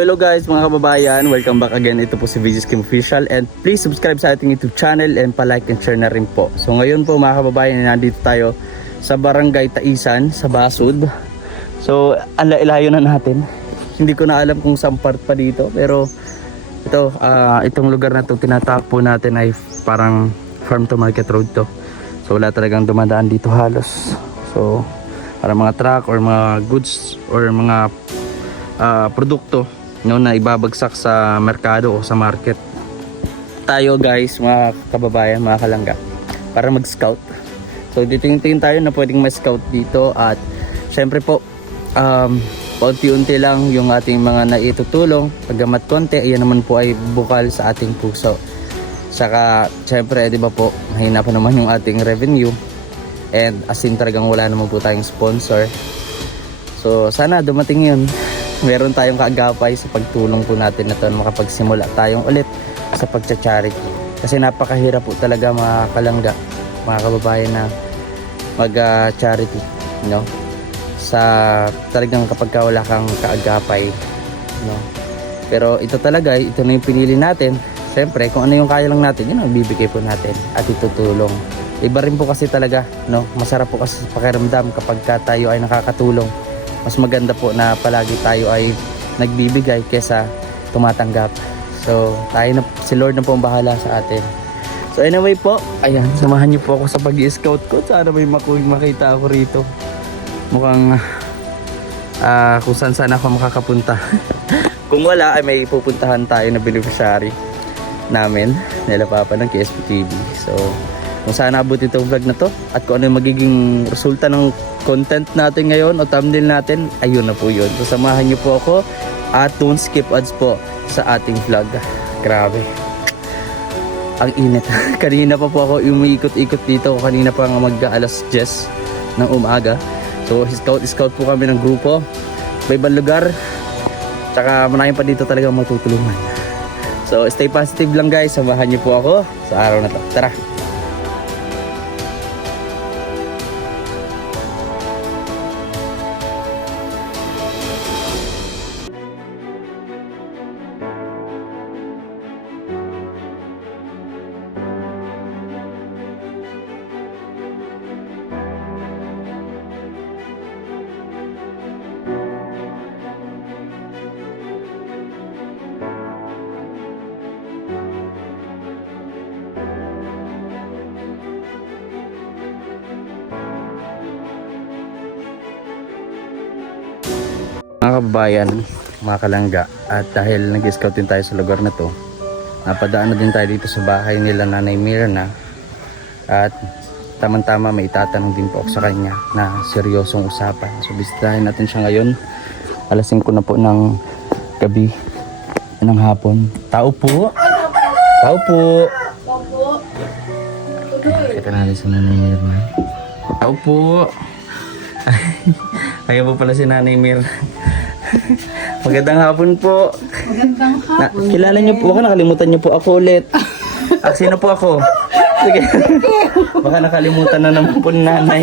So hello guys mga kababayan, welcome back again. Ito po si VG's Kim Official and please subscribe sa ating YouTube channel and pa-like and share na rin po. So ngayon po mga kababayan, nandito tayo sa Barangay Taisan sa Basud. So alayo na natin. Hindi ko na alam kung saan part pa dito, pero ito itong lugar na to tinatawag po natin ay parang farm to market road to. So wala talagang dumadaan dito halos. So para mga truck or mga goods or mga produkto na ibabagsak sa merkado o sa market. Tayo guys mga kababayan, mga kalangga, para mag-scout. So titingin tayo na pwedeng ma-scout dito at syempre po paunti-unti lang yung ating mga naitutulong. Paggamat konti, ayan naman po ay bukal sa ating puso. Saka syempre di ba po, mahina pa naman yung ating revenue and as in talagang wala naman po tayong sponsor. So sana dumating yun, meron tayong kaagapay sa pagtulong po natin na ito, makapagsimula tayong ulit sa pagcha-charity. Kasi napakahirap po talaga mga kalangga, mga kababayan, na mag-charity, no? Sa talagang kapag wala kang kaagapay, no? Pero ito talaga, ito na yung pinili natin. Siyempre, kung ano yung kaya lang natin, yun ang bibigay po natin at itutulong. Iba rin po kasi talaga, no? Masarap po kasi pakiramdam kapag tayo ay nakakatulong. Mas maganda po na palagi tayo ay nagbibigay kesa tumatanggap. So tayo na, si Lord na po ang bahala sa atin. So anyway po, ayan, samahan niyo po ako sa pag-i-scout ko. Sana may makita ako rito. Mukhang kung saan ako makakapunta. Kung wala ay may pupuntahan tayo na beneficiary namin, nila Papa ng KSP TV. So kung saan abot itong vlog na to at kung ano yung magiging resulta ng content natin ngayon o thumbnail natin, ayun na po yun. So samahan nyo po ako at don't skip ads po sa ating vlog. Grabe, ang init. Kanina pa po ako umiikot-ikot dito, kanina pa nga mag-alas 10 ng umaga. So scout po kami ng grupo sa ibang lugar, tsaka manahin pa dito talaga matutulungan. So stay positive lang guys, samahan nyo po ako sa araw na to. Tara! Mga kababayan, mga kalangga, at dahil nag-scout din tayo sa lugar na to, napadaan na din tayo dito sa bahay nila Nanay Mirna at tamang-tama may itatanong din po ako sa kanya na seryosong usapan. So bisitahin natin siya ngayon, alas 5 na po ng gabi, ng hapon. Tao po! Tao po! Kita natin si Nanay Mirna. Tao po! Kaya po pala si Nanay Mir. Magandang hapon po. Magandang hapon. Kilala niyo po, baka nakalimutan niyo po ako ulit. Sino po ako? Sige. Baka nakalimutan na naman po ni Nanay.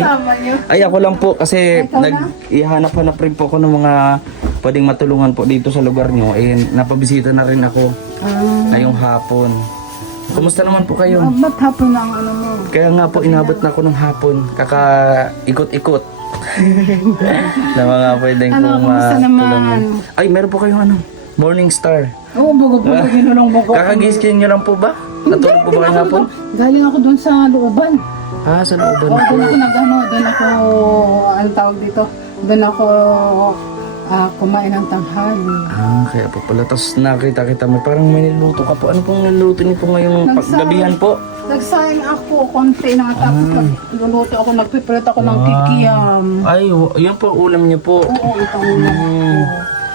Ay, ako lang po kasi nag-ihanap-hanap rin po ako ng mga pwedeng matulungan po dito sa lugar niyo. Eh, napabisita na rin ako ngayong hapon. Kumusta naman po kayo? Ba't hapon na ang ano mo? Kaya nga po, inabot na ako ng hapon. Kaka-ikot-ikot. na mga pwedeng Kumusta naman? Ay, meron po kayong Morning Star. Oo, bago-bago ginulong mo ko. Kakagising nyo lang po ba? Natulog po ba kayo hapon? Galing ako doon sa looban. Sa looban Oo, po. doon ako ano tawag dito? Doon ako kumain ng tanghali. Kaya po pala. Tapos nakita kita mo, parang may niluto ka po. Ano pong niluto niyo po ngayong paggabihan po? Nagsaing ako konti na tapos nagluluto ako, nagpiprito ako ng kikiyam. Ay, yun po ulam niyo po. Oo, ito ulam ko.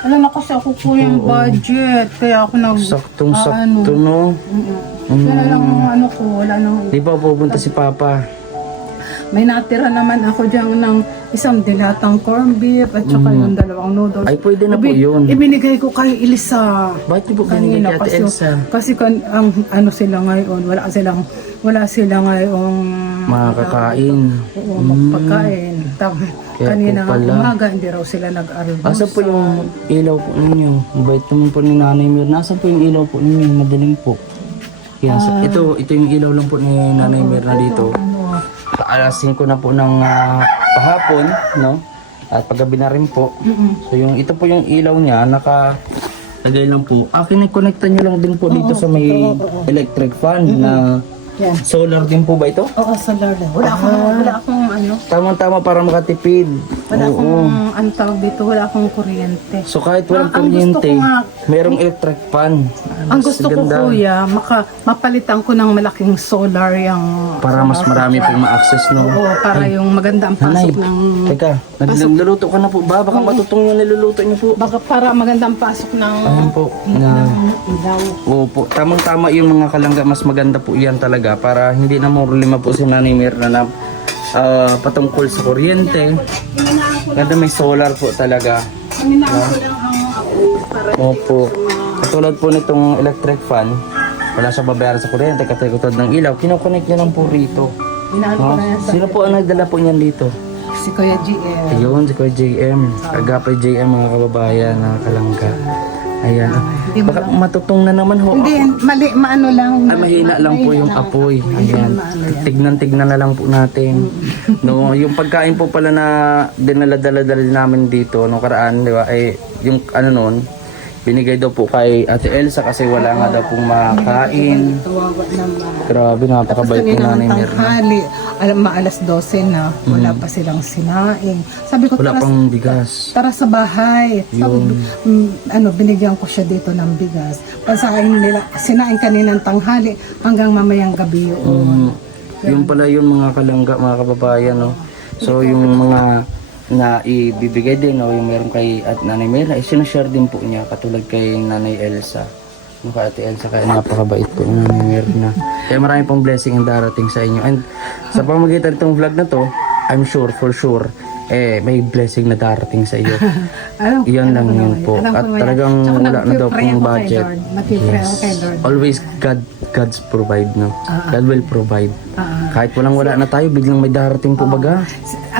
Alam na kasi ako po yung budget, kaya ako Saktong-sakto, no? Wala lang ang ko, wala nang... Di ba pupunta si Papa? May natira naman ako dyan ng isang dilatang corned beef at saka yung dalawang noodles. Ay, pwede na po yun. Ibinigay ko kay Elisa. Bakit niyo po binigay kay Ate Elsa? Kasi ang ano sila ngayon, wala sila ngayong Makakain. Oo, magpagkain. Kaya kanina po nga pala. umaga, hindi raw sila nag-almusal. Asan po yung ilaw po ninyo? Mabait naman po ni Nanay Mir. Nasaan po yung ilaw po ninyo? Madaling po. Yan, ito yung ilaw lang po ni Nanay Mir na dito. Ano, Alas 5 na po ng pahapon, no? At paggabi na rin po. So yung ito po yung ilaw niya, nakalagay lang po. Kineconnecta nyo lang din po dito sa may electric fan na yan. solar din po ba ito? Oo, solar lang. Wala akong ano, Tamang-tama para makatipid. wala Oo. akong, ano tawag dito, wala akong kuryente. So kahit walang Ang gusto kuryente, ko nga, mayroong electric fan. ang gusto ko Ganda. kuya, mapalitan ko ng malaking solar yung... Para mas marami pong ma-access, no? Oo, para yung maganda ang Nanay, pasok ng... teka, nagluluto ka na po ba? Baka matutong yung niluluto niyo po. Baka para maganda ang pasok ng... Ayun po. Na, ilaw. opo, tamang-tama yung mga kalangga. Mas maganda po yan talaga para hindi na problema po si Nanay Mirna na patungkol sa kuryente. Ganda may solar po talaga. Paminaan ko lang ang apoy para Opo. Katulad po nitong electric fan, wala siya babayaran sa kuryente, katulad ng ilaw, kinoconnect niya lang po rito. minaan ko No? na yan sa... Sino po ang nagdala po niyan dito? Si Kuya GL. Ayun, si Kuya JM. Agapay JM mga kababayan na kalangga. Ayan. Hindi mo Baka matutong na naman ho. Hindi, mali, maano lang. Ay, mahina lang po yung apoy. Ayan. Tignan-tignan na lang po natin. No, yung pagkain po pala na dinala-dala namin dito nung karaan, di ba? Ay, yung ano noon, binigay daw po kay Ate Elsa kasi wala nga daw pong makain. Tawawa naman. Grabe, napakabait ni Kanina Nanay ng Mirna. tanghali, alas 12 na, wala pa silang sinaing. Sabi ko, Wala tara, pang bigas. tara sa bahay. Sabi, binigyan ko siya dito ng bigas. Pasain nila, sinaing kaninang tanghali hanggang mamayang gabi yun. Yung pala yung mga kalangga, mga kababayan, no? So, yung mga na ibibigay din, no? Yung meron kay at Nanay Mirna, sinashare din po niya, katulad kay Nanay Elsa. Yung kay Ate Elsa, kaya napakabait po ni Nanay Mirna. Kaya marami pong blessing ang darating sa inyo. And sa pamagitan itong vlog na to, I'm sure, for sure, may blessing na darating sa iyo. Iyon lang yun po. At talagang wala na daw pong budget. Nagpipray ako kay Lord. Always God's provide, no? God will provide. Kahit wala na tayo, biglang may darating po baga.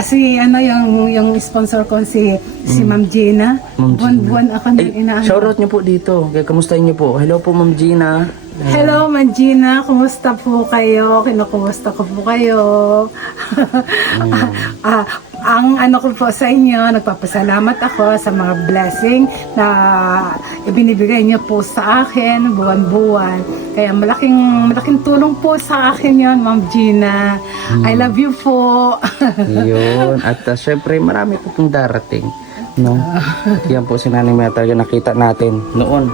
Si ano yung sponsor ko si Ma'am Gina. Ma'am Gina. Buwan-buwan ako nang inaano. Shoutout niyo po dito. Kaya kamustahin niyo po. Hello po, Ma'am Gina. Hello, Ma'am Gina. Kumusta po kayo? Kinukumusta ko po kayo. Ang ano ko po sa inyo, nagpapasalamat ako sa mga blessing na ibinibigay niyo po sa akin buwan-buwan. Kaya malaking tulong po sa akin yon, Ma'am Gina. I love you po. Yun. At syempre, marami po pong darating. No? Yan po si Nanay Mirna talaga nakita natin noon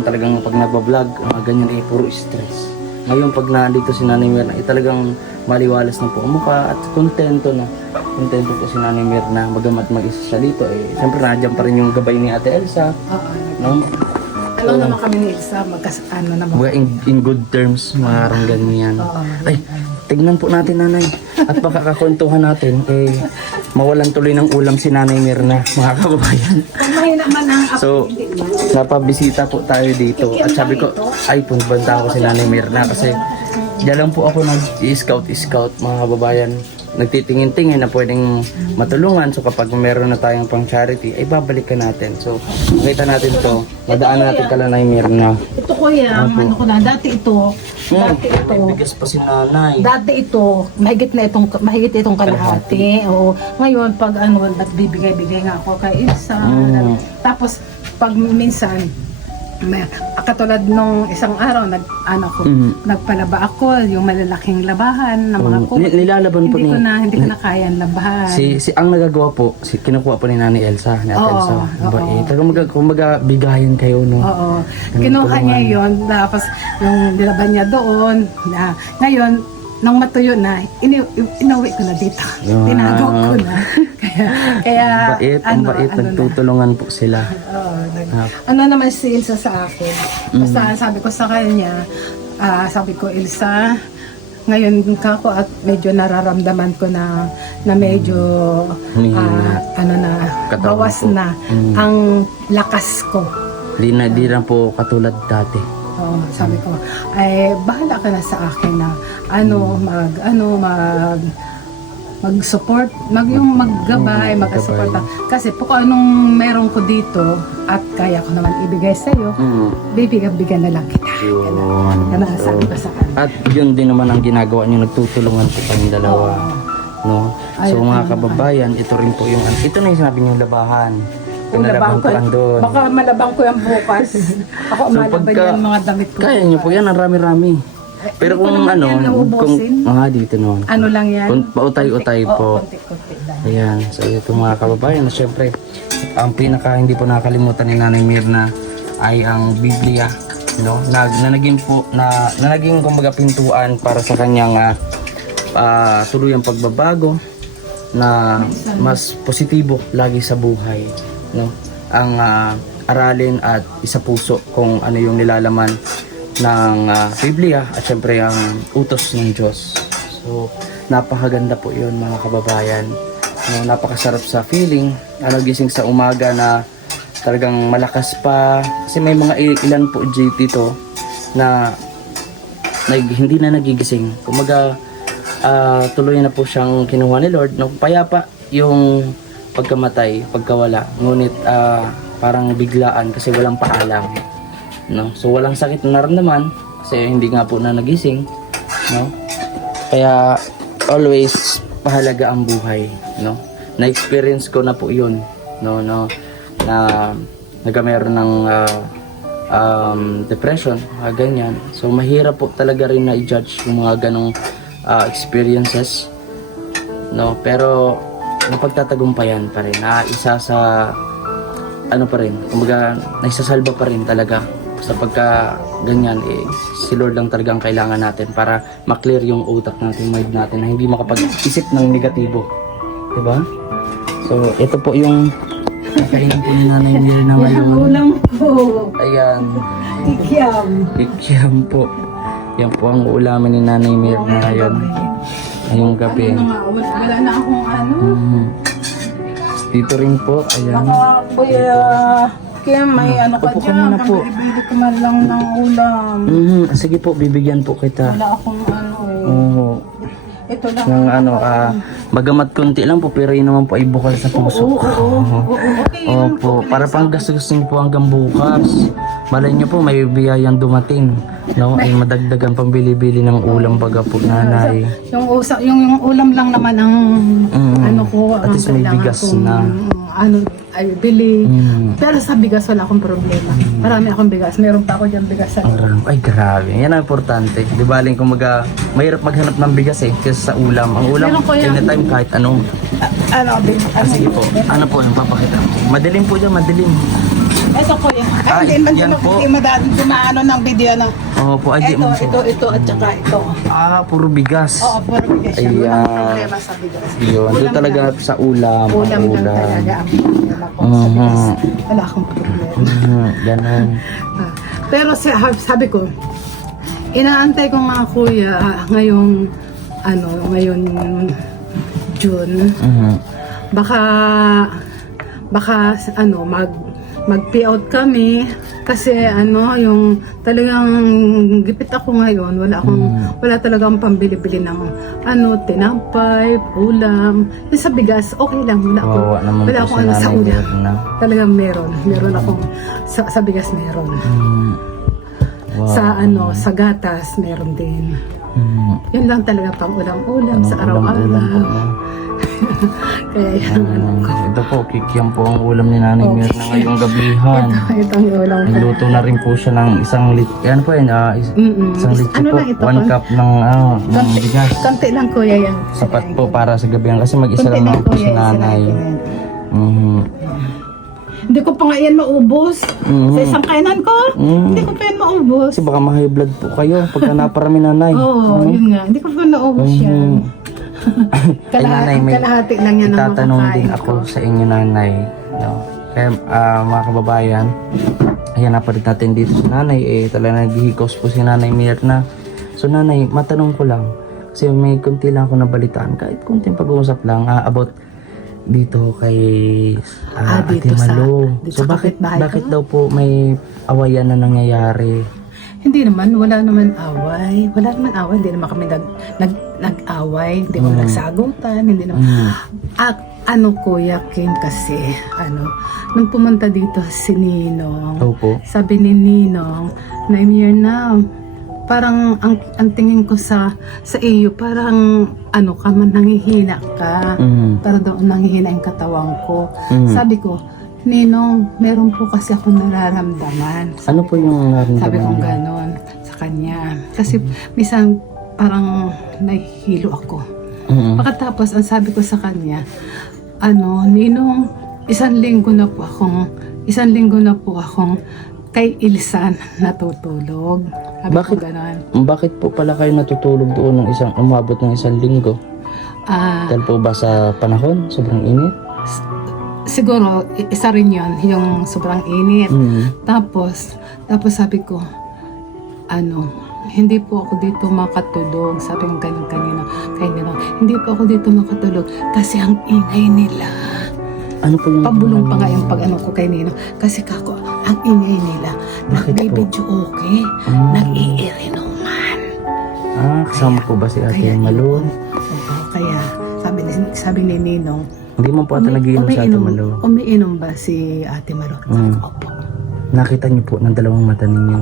talagang pag nagbablog, ganyan puro stress. Ngayon pag nandito si Nanay Mirna, talagang maliwalas na po ang mukha at kontento po si Nanay Mirna. Magamat mag-isa siya dito, siyempre nandiyan pa rin yung gabay ni Ate Elsa. No? Alam naman kami ni Elsa, ano naman. Mga in good terms, marang ganyan. Ay, tignan po natin, Nanay. At baka kakwentuhan natin, mawalan tuloy ng ulam si Nanay Mirna, mga kababayan. Kung mahina man ang So, napabisita po tayo dito. At sabi ko, ay, punbanta ako si Nanay Mirna kasi diyan lang po ako nag-scout, mga kababayan. Nagtitingin-tingin na pwedeng matulungan. So, kapag meron na tayong pang charity, ay babalikan natin. So, makita natin to. Madaan natin kala Nanay Mirna. Ito kuya, ano ko na, dati ito, Bigas pa si Nanay. dati ito, mahigit itong kalahati. O, ngayon, pag nagbibigay-bigay nga ako kay Elsa. Tapos, pag minsan, katulad nung isang araw, nagpalaba ako, yung malalaking labahan ng mga ko. Nilalaban po Hindi ko na kayang labahan. ang nagagawa po, kinukuha po ni Nanay Elsa, ni Ate Oo, Elsa. oo. Kumbaga, bigayan kayo, no? Oo. Kinuha niya yon, tapos yung nilaban niya doon. Ngayon, nang matuyo na, inuwi ko na dito. Tinago ko na. Kaya Ang bait, nagtutulungan po sila. ano naman si Elsa sa akin. Basta sabi ko sa kanya, sabi ko, Elsa, ngayon kako at medyo nararamdaman ko na medyo Katawan bawas po. na ang lakas ko. Di na po katulad dati. Sabi ko, ay bahala ka na sa akin na mag-support, yung maggabay, mag-support. Kasi po kung anong meron ko dito at kaya ko naman ibigay sa iyo, bibigyan na lang kita. Yun. Yan ang sabi ko sa kanya. At yun din naman ang ginagawa nyo, nagtutulungan po kayong dalawa. No? So mga kababayan, ito rin po yung, ito na yung sinabi nyo labahan. Pinalabang ko andun. Baka malabang ko yung bukas. Ako So, malaban yung mga damit ko. Kaya nyo po yan, ang rami-rami. Pero Hindi ko kung naman ano, yan nauubusin. dito naman. Ano lang yan? Kung pautay-utay po. Konti-konti lang. Ayan, so ito mga kababayan, syempre, ang pinaka hindi po nakalimutan ni Nanay Mirna ay ang Biblia, no? Na naging kumbaga pintuan para sa kanyang tuluyang pagbabago na mas positibo lagi sa buhay, no? Ang aralin at isa puso kung ano yung nilalaman ng Biblia at syempre ang utos ng Diyos. So napakaganda po yun mga kababayan, no? Napakasarap sa feeling, gising sa umaga na talagang malakas pa kasi may mga ilan po dito na hindi na nagigising, kumaga tuloy na po siyang kinuha ni Lord, no? Payapa yung pagkamatay, pagkawala, ngunit parang biglaan kasi walang paalam, no? So walang sakit na naramdaman kasi hindi nga po na nagising, no? Kaya always mahalaga ang buhay, no? Na-experience ko na po 'yun, no, na nagkameron ng depression, ganyan. So mahirap po talaga rin na i-judge yung mga ganong experiences, no? Pero napagtatagumpayan pa rin, isa sa ano pa rin, kumbaga naisasalba pa rin talaga sa pagka ganyan, si Lord lang talagang kailangan natin para maklear yung utak natin, mind natin na hindi makapag-isip ng negatibo, diba? So ito po yung kakainin po ni Nanay Mirna ngayon. Ulam ko. Ayan, Kikiam. kikiam po. Yan po ang ulamin ni Nanay Mirna ngayon. Ngayong gabi. Ano nga, wala na akong ano. Dito rin po, ayan. Baka kuya, kaya may ano ka Upo ka dyan, muna po. pambili ko man lang ng ulam. Sige po, bibigyan po kita. Wala akong ano eh. Oo. Ito lang. Ng ano, bagamat konti lang po, pero yun naman po ay bukal sa puso. Oo, okay. Opo, para pang gastusin po hanggang bukas. Malay nyo po, may biyayang dumating. No, ay madagdagan pang bili-bili ng ulam baga po, Nanay. Yung ulam lang naman ang ano ko, At ang least may kailangan bigas kong, na. ano, ay bili. Pero sa bigas wala akong problema. Marami akong bigas. Meron pa ako dyan bigas sa Ay, grabe. Yan ang importante. Di ba, aling kumaga, mahirap maghanap ng bigas kaysa sa ulam. Ang ulam, Meron ko yan. anytime kahit anong. ano, Sige po. Ano po yung papakita mo? Madilim po dyan, madilim. Ito ko yan. Ay, Ay, hindi yan man po. hindi dumaano ng video ng Oo po, ay di mo. ito at saka ito. Puro bigas. Oo, puro bigas yan. Ayan. Walang problema sa bigas. Yun, doon talaga sa ulam. Ulam ang lang talaga ang problema ko sa bigas. Wala akong problema. Ganun. Pero sabi ko, inaantay ko nga kuya ngayong June. Baka mag-pay out kami kasi yung talagang gipit ako ngayon, wala talagang pambili-bili ng tinapay, ulam. Yung sa bigas okay lang, wala akong sa ulam. Talagang meron akong sa bigas meron. Sa sa gatas meron din. Yun lang talaga pang ulam-ulam sa araw-araw. Kaya yan Ito po, kikiam po ang ulam ni Nanay Mirna ngayong gabihan. Ito ang ulam ko. Nagluto na rin po siya ng isang yan po yun, isang litro Ano po, lang ito, 1 cup ng bigas. Konti lang kuya yan. Sapat po para sa gabihan kasi mag-isa Konti lang naman po si kuya, Nanay. sinabi yan. Hindi ko pa nga yan maubos. Sa isang kainan ko, hindi ko pa yan maubos. Kasi baka ma-high blood po kayo pagka naparami Nanay. Oo, yun nga. Hindi ko pa naubos yan. Ay, Nanay, may Kalahati lang yan ang itatanong makakain din ko. ako sa inyo, Nanay. No? Kaya mga kababayan, ayan na pa rin natin dito si Nanay. Talaga naghihikos po si Nanay Mirna. So Nanay, matanong ko lang. Kasi may kunti lang ako nabalitaan. Kahit kunting pag-uusap lang about dito kay Ate dito Malo. dito So sa bakit kapitbahay ko? daw po may awayan na nangyayari? Hindi naman, wala naman away. Wala naman away, hindi naman kami nag-away, hindi naman nagsagutan, hindi naman. At ano Kuya Kim kasi, nung pumunta dito si Ninong, Opo. sabi ni Ninong, na year na, parang ang tingin ko sa iyo, parang ka man, nangihina ka. Para daw nangihina yung katawan ko. Sabi ko, Ninong, meron po kasi ako nararamdaman. Ano po yung nararamdaman? Sabi ko ganon sa kanya. Kasi minsan parang nahihilo ako. Pagkatapos, ang sabi ko sa kanya, Ninong, isang linggo na po akong kay Ilsan natutulog. Sabi Bakit? ko ganon. Bakit po pala kayo natutulog doon umabot ng isang linggo? Dahil po ba sa panahon? Sobrang init? Siguro, isa rin yun, yung sobrang init. Tapos sabi ko, hindi po ako dito makatulog. Sabi ko ganun kanina, hindi po ako dito makatulog kasi ang ingay nila. Ano po yung... Pabulong pa nga yung pag-ano ko kay Nino. Kasi kako, ang ingay nila, nagbibidyo okay, nag-iirinuman. Kasama po ba si Ate Malu? Oo, kaya sabi ni Ninong, Hindi mo po ata nag-iinom si Ate Malu. umiinom ba si Ate Malu? Sabi ko, opo. Nakita niyo po ng dalawang mata ninyo.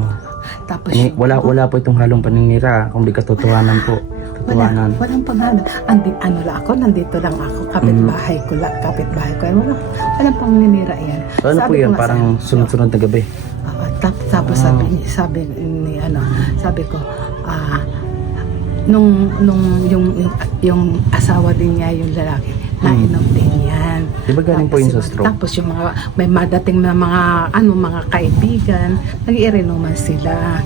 Tapos Wala po itong halong paninira, kung di katotohanan po. Totohanan. Walang paghahanap. Nandito lang ako, kapitbahay ko. Walang pangninira yan. So, ano po yan? Parang sunod-sunod na gabi. Tapos sabi ko, nung yung asawa din niya, yung lalaki, nainom din yan. Di ba galing po yun sa stroke? Tapos yung may madating na mga kaibigan, nag-iinuman sila.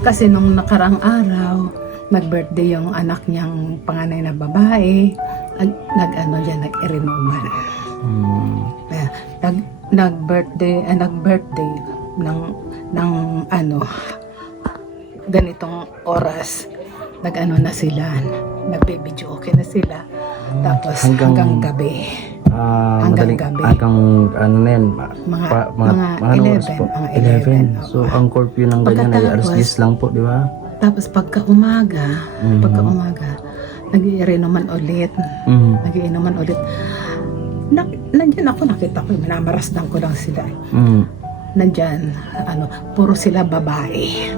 Kasi nung nakarang araw, nag-birthday yung anak niyang panganay na babae, nag-iinuman. Nag-birthday ng ganitong oras, na sila, nagbibidyo okay na sila. Tapos hanggang gabi. Hanggang gabi. Hanggang na yan? Mga 11. Po? Mga 11. So, ang curfew ng ganyan ay alas 10 lang po, di ba? Tapos pagka-umaga, nag-iinuman ulit. Nandiyan ako, nakita ko, minamarasdan ko lang sila. Nandiyan, puro sila babae.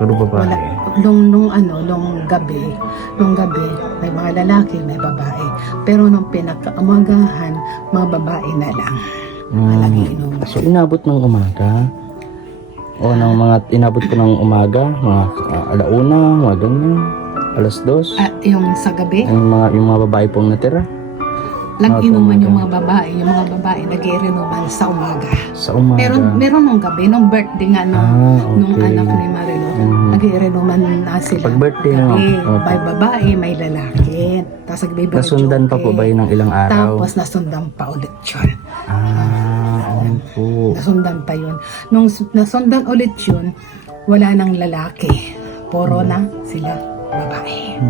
Puro babae. Nung gabi, may mga lalaki, may babae. Pero nung pinakaumagahan, mga babae na lang. Inuman. So, inabot ng umaga? O ng inabot ko ng umaga, mga alauna, mga ganyan, alas 2. Yung sa gabi, yung mga babae pong natira. nag-inuman yung mga babae. Yung mga babae nag-iinuman sa umaga. Sa umaga. Pero meron nung gabi, nung birthday nga nung anak ni Marilo, nag-iinuman na sila. Pag birthday may babae, may lalaki. Tapos nagbibigay nasundan pa po ba yun ng ilang araw? Tapos nasundan pa ulit yun. Ano po. Nasundan pa yun. Nung nasundan ulit yun, wala nang lalaki. Puro na sila babae.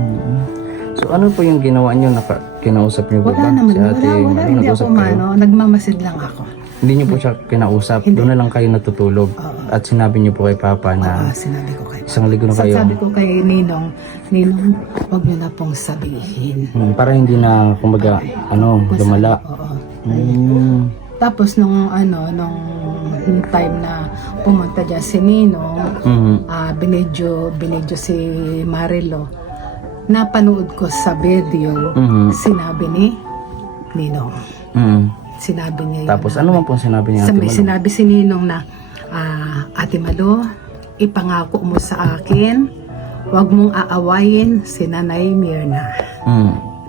So ano po yung ginawa nyo? Kinausap nyo ba? Wala naman. Si Ate Wala. Hindi ako nagmamasid lang ako. Hindi nyo po siya kinausap? Hindi. Doon na lang kayo natutulog? At sinabi nyo po kay Papa na sinabi ko kayo. isang linggo na kayo? Sabi ko kay Ninong, huwag nyo na pong sabihin. Para hindi na, kumbaga, lumala. Oo. Tapos nung time na pumunta dyan si Ninong, binidyo si Marilo, napanood ko sa video, sinabi ni Ninong. Sinabi niya yun. Tapos ano man po sinabi niya, Ate Malu? Sinabi si Ninong na, Ate Malu, ipangako mo sa akin, huwag mong aawayin si Nanay Mirna.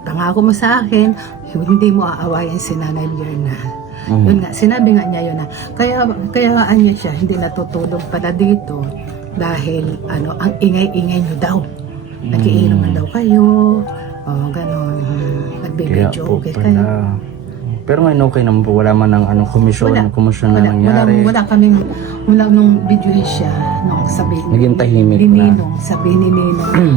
Ipangako mo sa akin, hindi mo aawayin si Nanay Mirna. Yun nga, sinabi nga niya yun na, kaya niya siya, hindi natutulog pala dito dahil ang ingay-ingay niyo daw. Nakiinuman daw kayo, ganon. Nagbibidyo okay kayo. Pero ngayon okay naman po, wala man ng komisyon na nangyari. Wala nung videohin siya, nung sabi Naging tahimik ni na. Ninong, sabi ni Ninong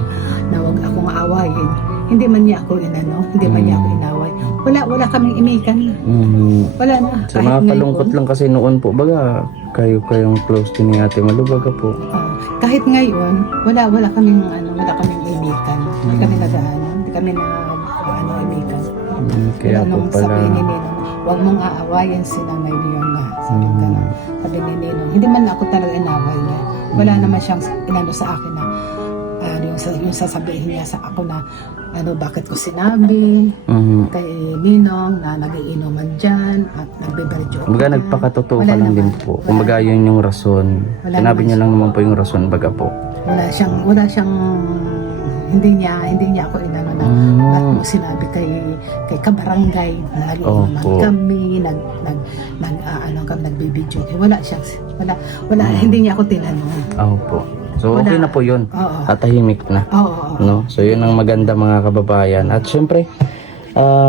na huwag akong aawayin. Hindi man niya ako hindi man niya ako inaway. wala kaming imikan. Wala na. So Kahit nakakalungkot ngayon. lang kasi noon po, baga, kayong close din ni Ate Malu, baga po. Kahit ngayon, wala kaming wala kaming imikan. Hindi kami hindi kami imikan. Kaya po Nung pala. sabi ni Ninong, huwag mong aawayan si Nanay Leona. Sabi ganun. Sabi ni Ninong, hindi man ako talaga inaway niya. Wala naman siyang inano sa akin na yung sasabihin niya sa ako na bakit ko sinabi kay Ninong na nagiinuman dyan at nagbe-virgin. Kumbaga nagpakatotoo Wala ka lang naman. din po. Kumbaga yun yung rason. Wala Sinabi naman niya lang naman po yung rason, baga po. Wala siyang hindi niya ako inano na bakit mo sinabi kay kabarangay na nagiinuman Opo. kami kami nagbibidyo. Wala hindi niya ako tinanong. Opo. So Wala. okay na po yun. Oo. Tatahimik na. Oo. No? So yun ang maganda mga kababayan. At syempre,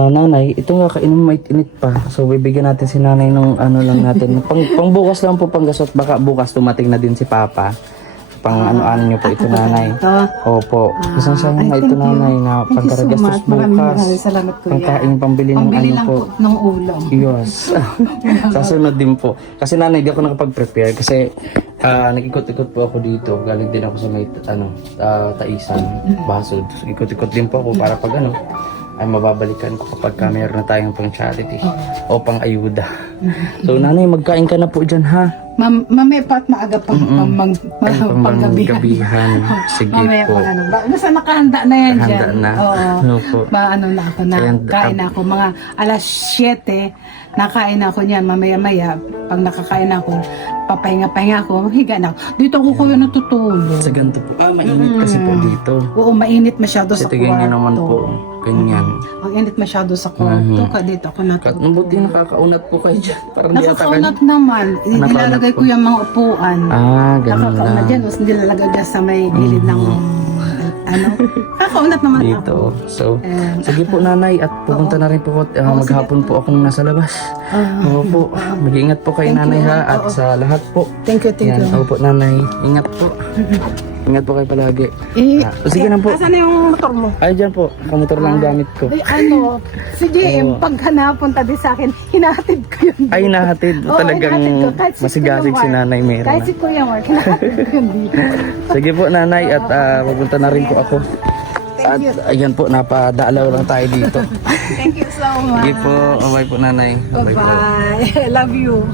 nanay, ito nga kainom mait-init pa. So bibigyan natin si nanay ng lang natin. pang bukas lang po panggasot. Baka bukas tumating na din si Papa. Pang ano nyo po ito nanay. Ito. Opo. Isang sana Ay, nga ito thank you. nanay na Thank you so pangkaragastos much. Maraming bukas. salamat kuya. Pangkain, pambili ng Pambili ano lang po. po ng ulam. Yes. Sa sunod din po. Kasi nanay, di ako nakapag-prepare kasi nag-ikot-ikot po ako dito. Galing din ako sa may Taisan, Basod. Ikot-ikot din po ako para pag ay mababalikan ko kapag mayroon na tayong pang charity o pang ayuda. So nanay, magkain ka na po dyan ha. Mamaya pa at maaga pang Gabihan. Sige Mamaya po. Basta nakahanda na yan Handa dyan. na. Oo. Opo. Na ako na. Ayan, Kain na ako. Mga alas 7, nakain na ako niyan. Mamaya-maya, pag nakakain na ako, papahinga-pahinga ako, higa na ako. Dito ako kuya natutulog. Sa ganito po. Mainit kasi po dito. Oo, mainit masyado sa Kasi tignan kwarto. nyo naman po. Ganyan. Ang init masyado sa kwarto. Ka dito ako natutulog. Mabuti nakakaunat po kayo dyan. Parang di ata kayo. Nakakaunat naman. Nakaunat Ilalagay po. ko yung mga upuan. Ganun Nakakaunat lang. dyan. Tapos nilalagay dyan sa may gilid ng Kakaunat naman ako. Dito. So, sige po nanay at pupunta na rin po ako. Maghapon po akong nasa labas. Opo. Mag-ingat po kay Thank nanay you. ha at sa lahat po. Thank you. Yan. Opo nanay. Ingat po. Ingat po kayo palagi. Sige na po. Asan na yung motor mo? Ay dyan po. Kamotor lang gamit ko. Si JM, pag napunta din sa akin, hinahatid ko yun. Ay nahatid. Oo, Talagang hinahatid ko. Kahit si masigasig Kuya si Mark. nanay meron Kahit na. si Kuya Mark, hinahatid ko yun dito. Sige po nanay at pupunta na rin po ako. At ayan po, napadaalaw lang tayo dito. Thank you so much. Sige po. Bye po nanay. Bye po. Bye-bye. I love you.